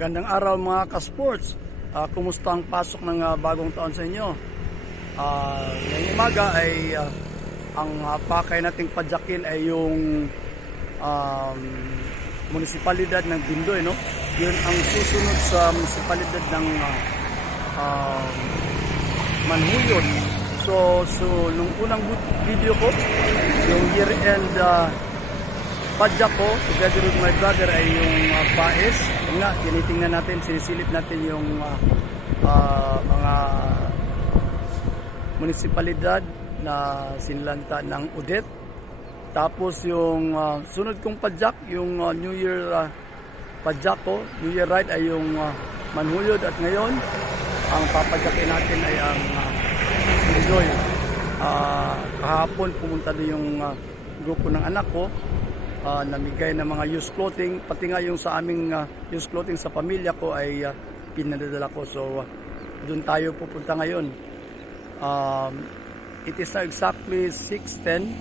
Magandang araw mga ka-sports. Kumusta ang pasok ng bagong taon sa inyo? Ngayong umaga ay ang pakay nating padyakin ay yung municipalidad ng Bindoy, no? Yun ang susunod sa municipalidad ng Manhuyod. So nung unang video ko, yung year-end padyak ko, together with my brother, ay yung pais. Yung nga, tinitingnan natin, sinisilip natin yung mga municipalidad na sinlanta ng Odette. Tapos yung sunod kong padyak, yung New Year padyak ko, New Year ride ay yung Manhuyod. At ngayon, ang papadyakin natin ay ang Bindoy. Kahapon pumunta doon yung grupo ng anak ko, namigay ng mga used clothing, pati nga yung sa aming used clothing sa pamilya ko ay pinadadala ko. So doon tayo pupunta ngayon. It is now exactly 6:10.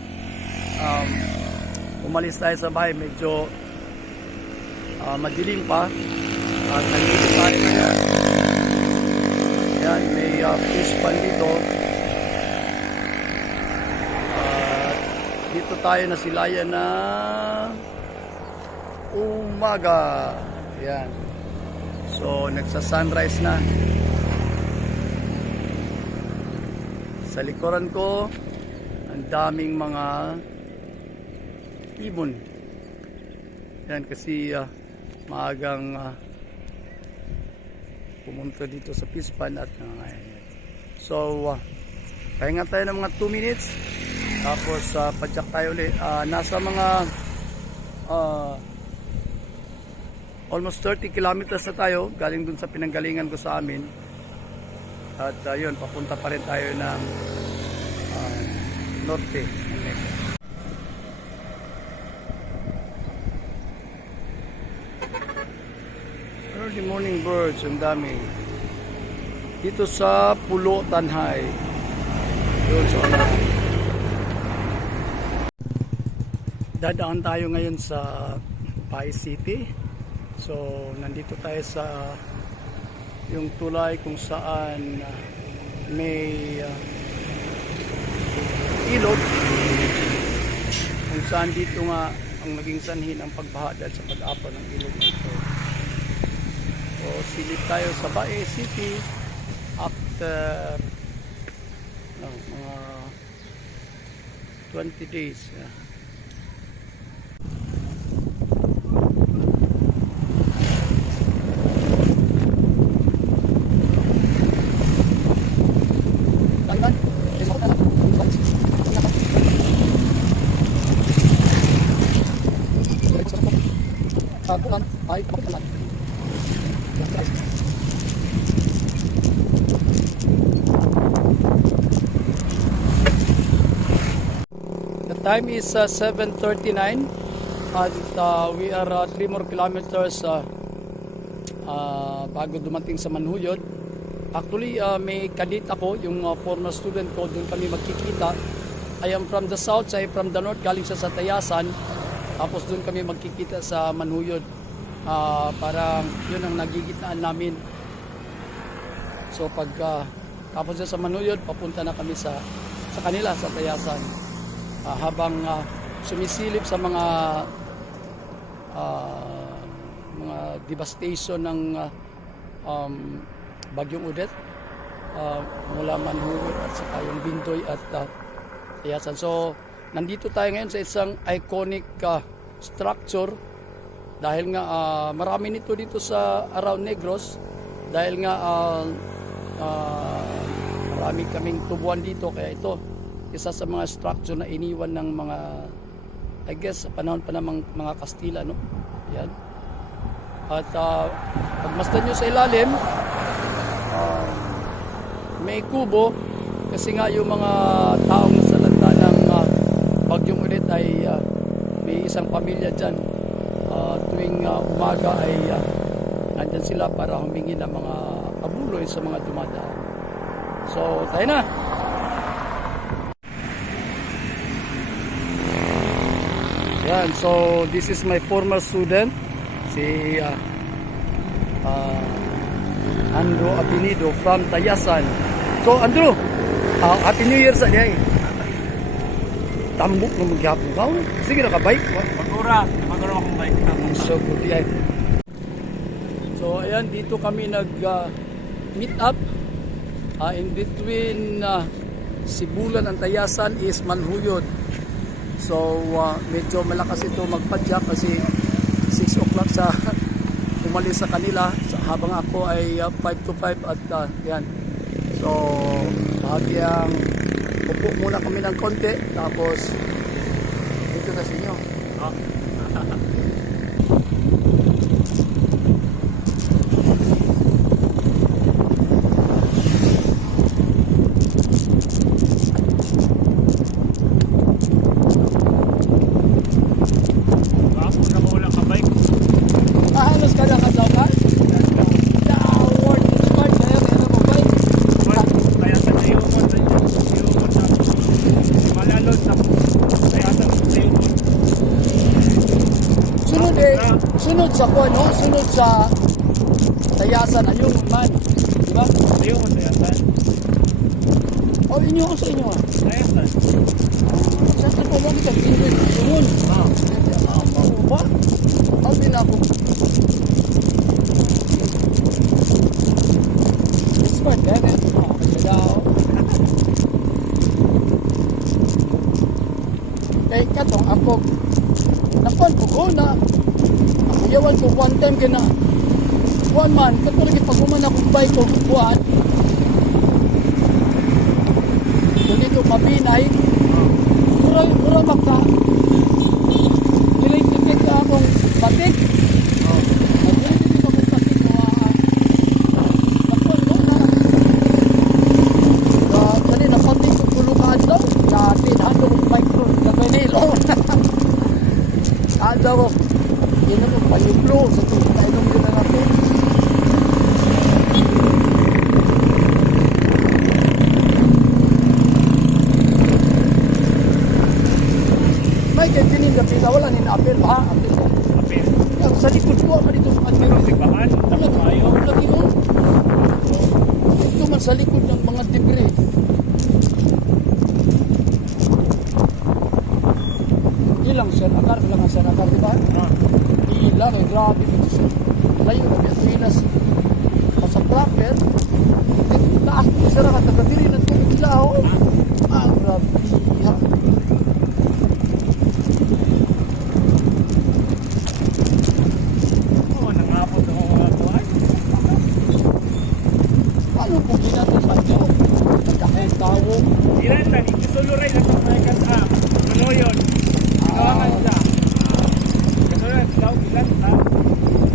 Umalis tayo sa bahay, medyo madilim pa at nandito tayo ngayon. Ayan, may fish pan dito. Dito tayo nasilayan na umaga. Ayan. So, nagsa-sunrise na. Sa likuran ko, ang daming mga ibon. Ayan, kasi maagang pumunta dito sa Pispan at so, pahinga tayo ng mga 2 minutes. Tapos padyak tayo ulit. Nasa mga almost 30 kilometers na tayo galing dun sa pinanggalingan ko sa amin. At yun, papunta pa rin tayo ng norte. Early morning birds, ang dami. Dito sa Pulo Tanhay. Yun, so dadaan tayo ngayon sa Pai City. So nandito tayo sa yung tulay kung saan may ilog, kung saan dito nga ang naging sanhi ng pagbaha dahil sa pag-apaw ng ilog ito. So silip tayo sa Pai City after mga 20 days. The time is 7:39 at we are 3 more kilometers bago dumating sa Manhuyod. Actually, may kadit ako, yung former student ko, doon kami magkikita. I am from the south, I am from the north, galing sa Tayasan. Tapos doon kami magkikita sa Manhuyod. Para yun ang nagigitnaan namin. So pag tapos sa Manhuyod, papunta na kami sa kanila sa Tayasan. Habang sumisilip sa mga devastation ng bagyong Odette mula Manhuyod at saka yung Bindoy at Tayasan. So nandito tayo ngayon sa isang iconic structure dahil nga marami nito dito sa around Negros, dahil nga marami kaming tubuan dito, kaya ito isa sa mga structure na iniwan ng mga, I guess sa panahon pa ng mga Kastila, no? Yan. At pagmasdan nyo sa ilalim, may kubo, kasi nga yung mga taong nasalanta ng bagyong Odette ay may isang pamilya dyan. Tuwing umaga ay nandyan sila para humingi ng mga abuloy sa mga dumadaan. So tayo na. Yan, so this is my former student, si Andrew Abinido from Tayasan. So Andrew, Happy New Year sa diay. Tambok na magyapon ka. Sige na ka bike. Magura akong bike. So good diay. So ayan, dito kami nag meet up in between Sibulan and Tayasan is Manhuyod. So medyo malakas ito magpadyak kasi 6 o'clock sa umalis sa kanila habang ako ay 5 to 5 at yan. So bahagyang upo muna kami ng konti tapos dito na sa inyo. Halos ka na kasaw ka? Sunod sa kuwan, no? Sunod sa Tayasan, ayun man. Diba? Ayun mo Tayasan. O, inyo ko sa inyo ah. Tayasan. Saan ka lang ka? Ayun. Ba? Alvin ako. Smart, eh? Kaya ako. Eh, katong ako. Napan ko na. Yawan ko one time kena one man kato lagi pasuman ako bike ko buwan kung ito mabinay mura maka nilay-tipid ka akong batik nilay-tipid akong batik nakuan mo na kani napatik ko pulukaan daw na tinhando kong bike ko gagawin nilo daw yun ang paliblo sa tuwing kainom ko na natin. May kaya kapila, wala apel ha? Apel. Sa likod ko, pa dito sa kanila. Pero sipahan, tayo. Lagi mo. Ito man sa likod ng mga debris. Ilang senakar, di ba? Ilang, grabe ito. Layo na ito, ilas. Sa proper, taas ko sa rakat, nakadiri na ito, ilaw. Grabe. Nangapot ako mga buhay. Paano kung ginato sa inyo? Nagkakay tao. Ilan na, ikisuluray na ito mga kasa. Ano yun? Kawangan siya. Kasunod, daw ilan na.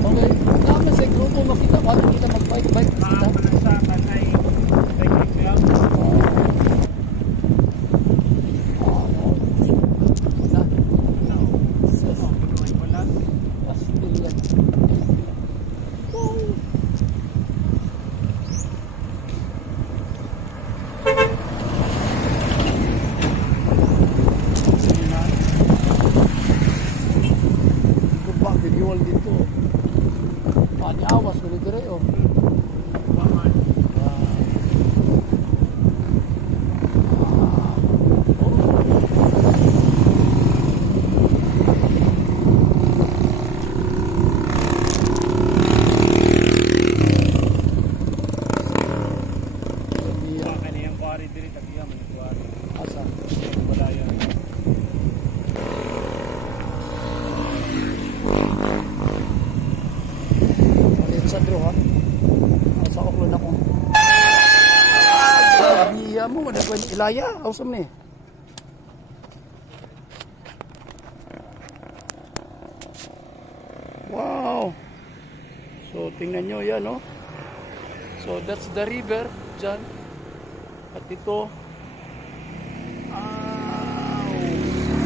Okay, naman sa grupo makita ko, hindi na mag-bike-bike. Maaman sa kanay. Biking club. Mo ada ko ilaya awesome ni. Wow. So tingnan nyo yan, no? So that's the river dyan. At ito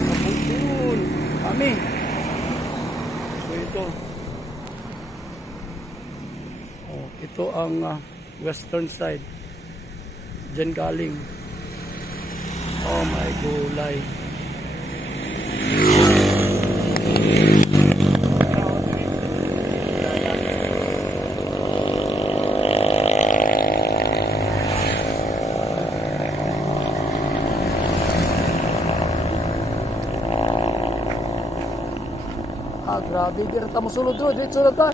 kabutun kami. So ito ang western side. Diyan galing. Oh my gulay. grabe. Di rata mosulod ro. Diretso na ta.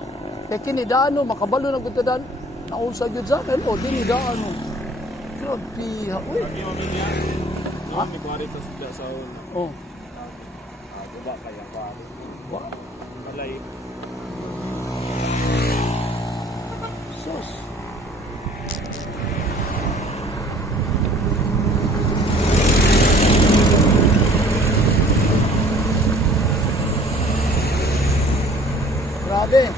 Kaya kinidaan no. Makabalo na gud daan. Naulsa gyud sa akin. O, dinidaan no. Grabe ha. Uy. Pag yung mamilya, Ha? may kwari to sa una. Oh. Diba kaya kwari? Wow. Malay. Sus. Grabe.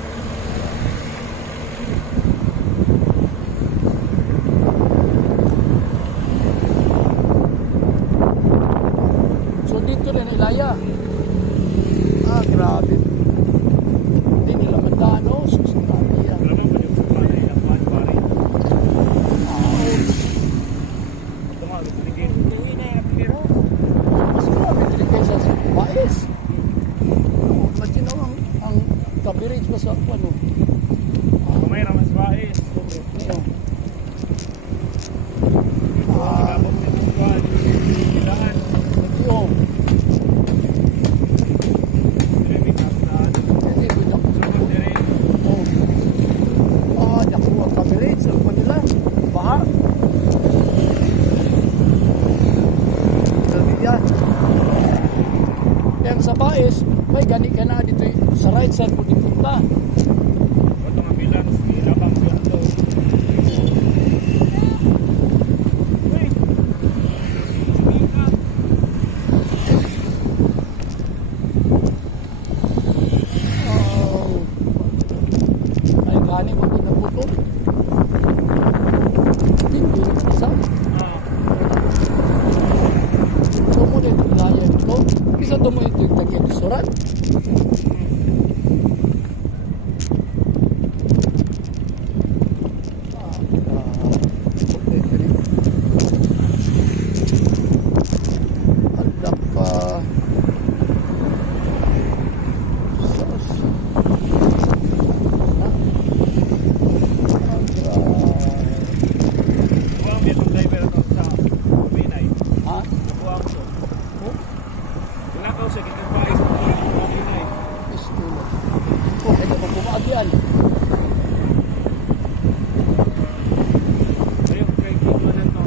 So dito rin ilaya. Grabe. Hindi nila mandano. Sus, grabe yan. Pero naman yung kwari, ilang kwari. Ouch. Ito nga, gusto nigil. Hindi na yung piro. Mas grabe dili kaysa sa mais. Imagine ang coverage ba sa ano? Kamay ramas bae. Niyo. Kapag may biswan, ilaan. Niyo. Limitas na ano. Hindi ko na. Sunod dire. Naku ang coverage. Ano pa nila? Baha. Grabe yan. Kaya sa mais, may gani ka na dito sa right side po dito ka. Ito nga bilang, ilabang siya ito. Uy! Sumika. Ay gani mo din ang puto. Hindi rin isa. So mo din yung laya nito. Isa to mo ito yung tagyan-isuran. Buwang may itong driver ito sa Binay. Ha? Buwang ito. Oh, Tinakaw siya, kitang pais mo sa Binay. istulo. Oh, ito pa pumaagyan. Ayun, kay Kiko na ito.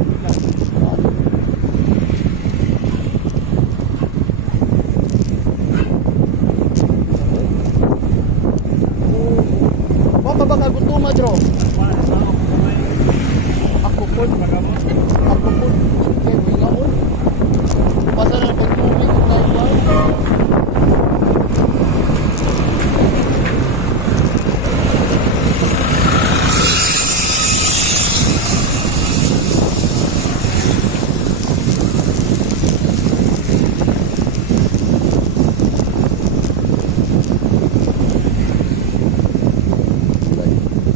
Baka baka gutuma, Dro. Para sa ako, kamay. Ako po. Pagamot. Ako po. Kaya bingaon. Basta na pag-movie ko tayo ba?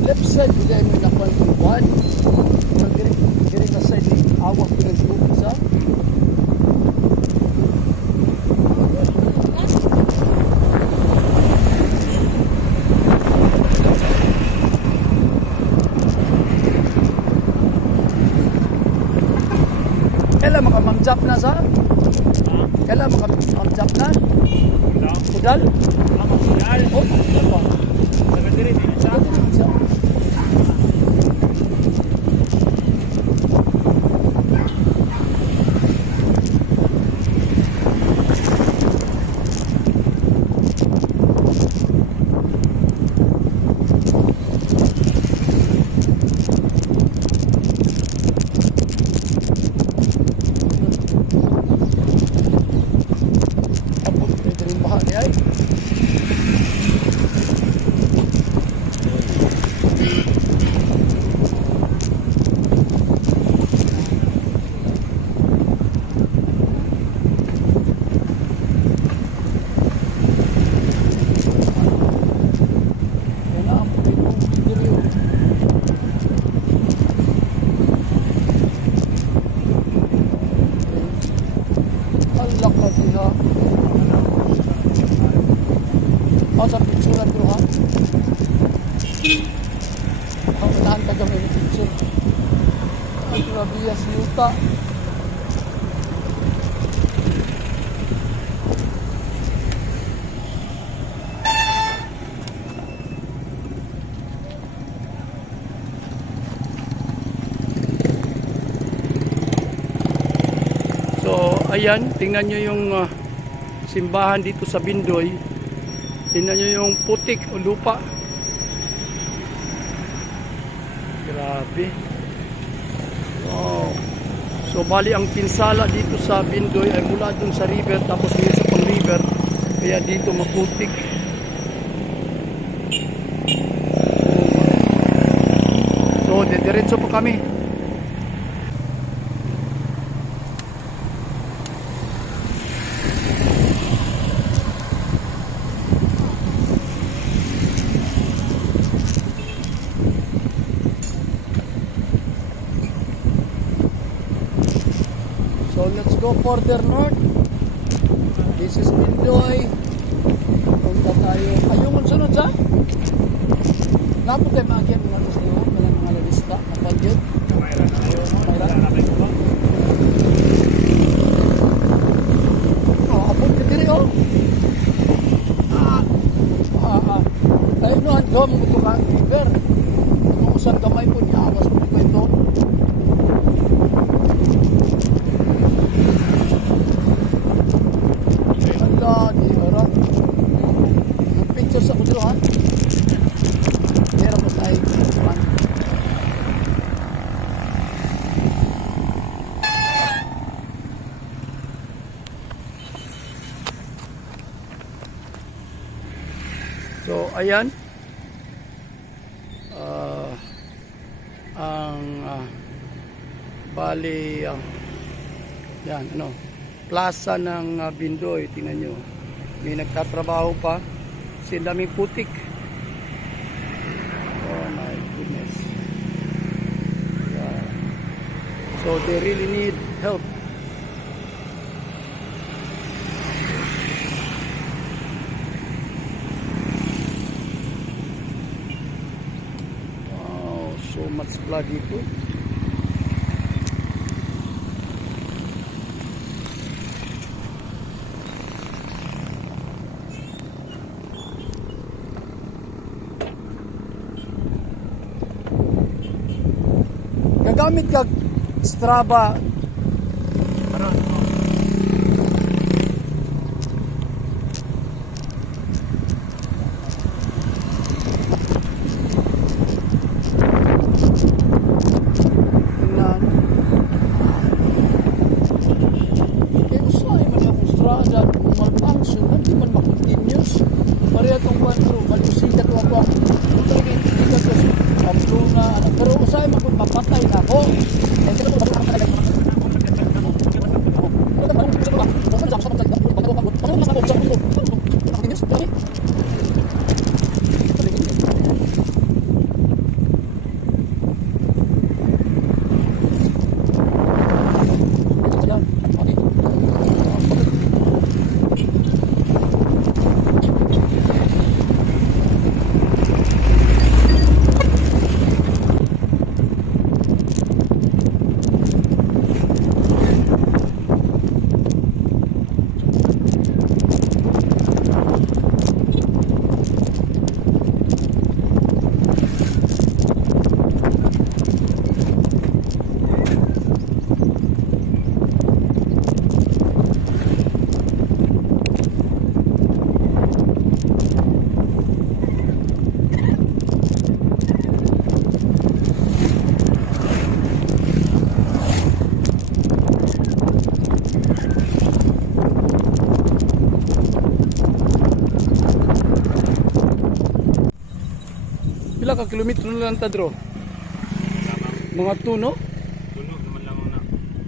Left side, hindi mo nakuha yung buwan. Diri na side, awak pinag-group sa. Kailan makamamjap na sa? Kailan makamamjap na? Udal? Oh, udal pa. Siya. Abot, ito rin baha niya eh. Yan na, ang diri oh. Alak na siya. Sa picture ko ha. Ang unahan ka kami ng picture. Ang grabe si Yuta. ayan, tingnan nyo yung simbahan dito sa Bindoy. Tingnan nyo yung putik o lupa. Grabe. Wow. So bali ang pinsala dito sa Bindoy ay mula dun sa river, tapos may isa pang river, kaya dito maputik. So diretso pa kami. So let's go further north. This is Bindoy. Punta tayo. Ayun, sunod sa? Lapot tayo maagyan mga gusto nyo. Mga lalista. Kapag yun. Mayroon na yun. Abot ka diri oh. Tayo no, ang dom ko ka river. Kung usang gamay po niya, awas mo ko ito. Di orang picture sa kudro ha. Meron mo tayo man. So ayan bali yan ano plaza ng Bindoy, tingnan nyo. May nagtatrabaho pa. Kasi daming putik. Oh my goodness. Yeah. So they really need help. Wow, so much blood dito. Gagamit ka Strava. Pero usay mapapatay na ako. Pila ka kilometro na lang tadro? Mga 2 no? Tunog naman lang una.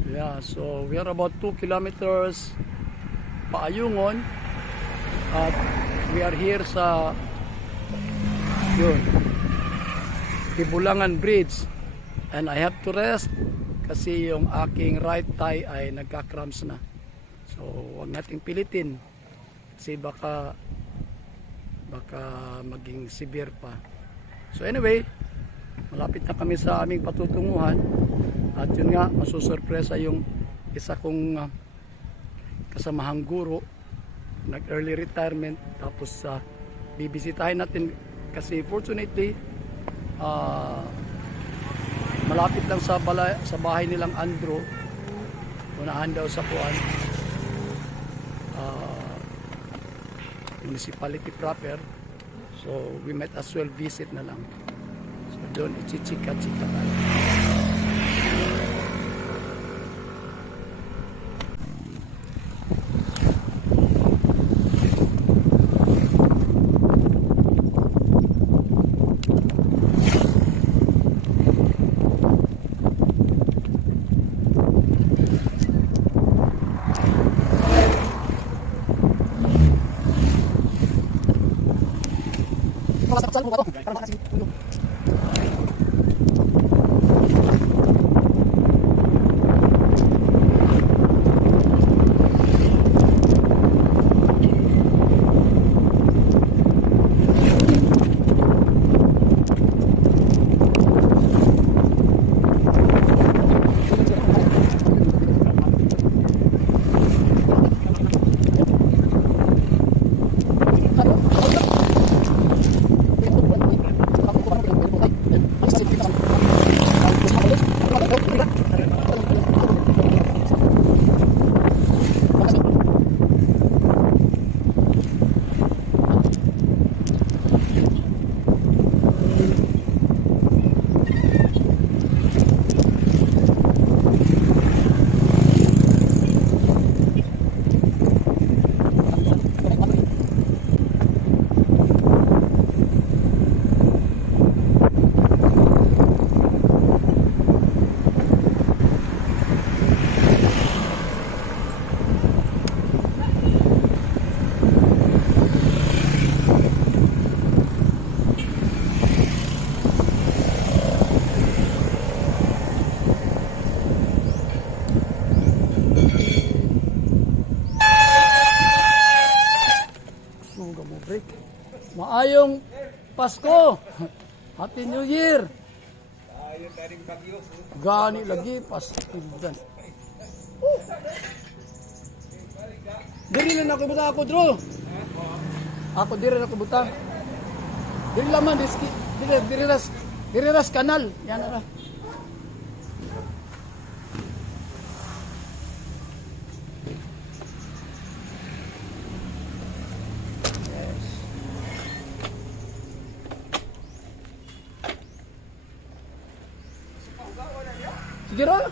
Yeah, so we are about 2 kilometers paayungon at we are here sa yun Tibulangan Bridge and I have to rest kasi yung aking right thigh ay nagka-cramps na. So huwag nating pilitin kasi baka maging severe pa. So anyway, malapit na kami sa aming patutunguhan at yun nga, masusurpresa yung isa kong kasamahang guro, nag-early retirement, tapos bibisitahin natin kasi fortunately malapit lang sa bahay nilang Andrew, unahan daw sa Puan. municipality proper. So we might as well visit na lang. So doon ichichika-chika tayo. Maayong Pasko! Happy New Year! Gani lagi, Pasko. Diri lang ako buta ako, Drew. Ako diri lang ako buta. Diri laman, diri ras kanal. Yan na. Sige ro.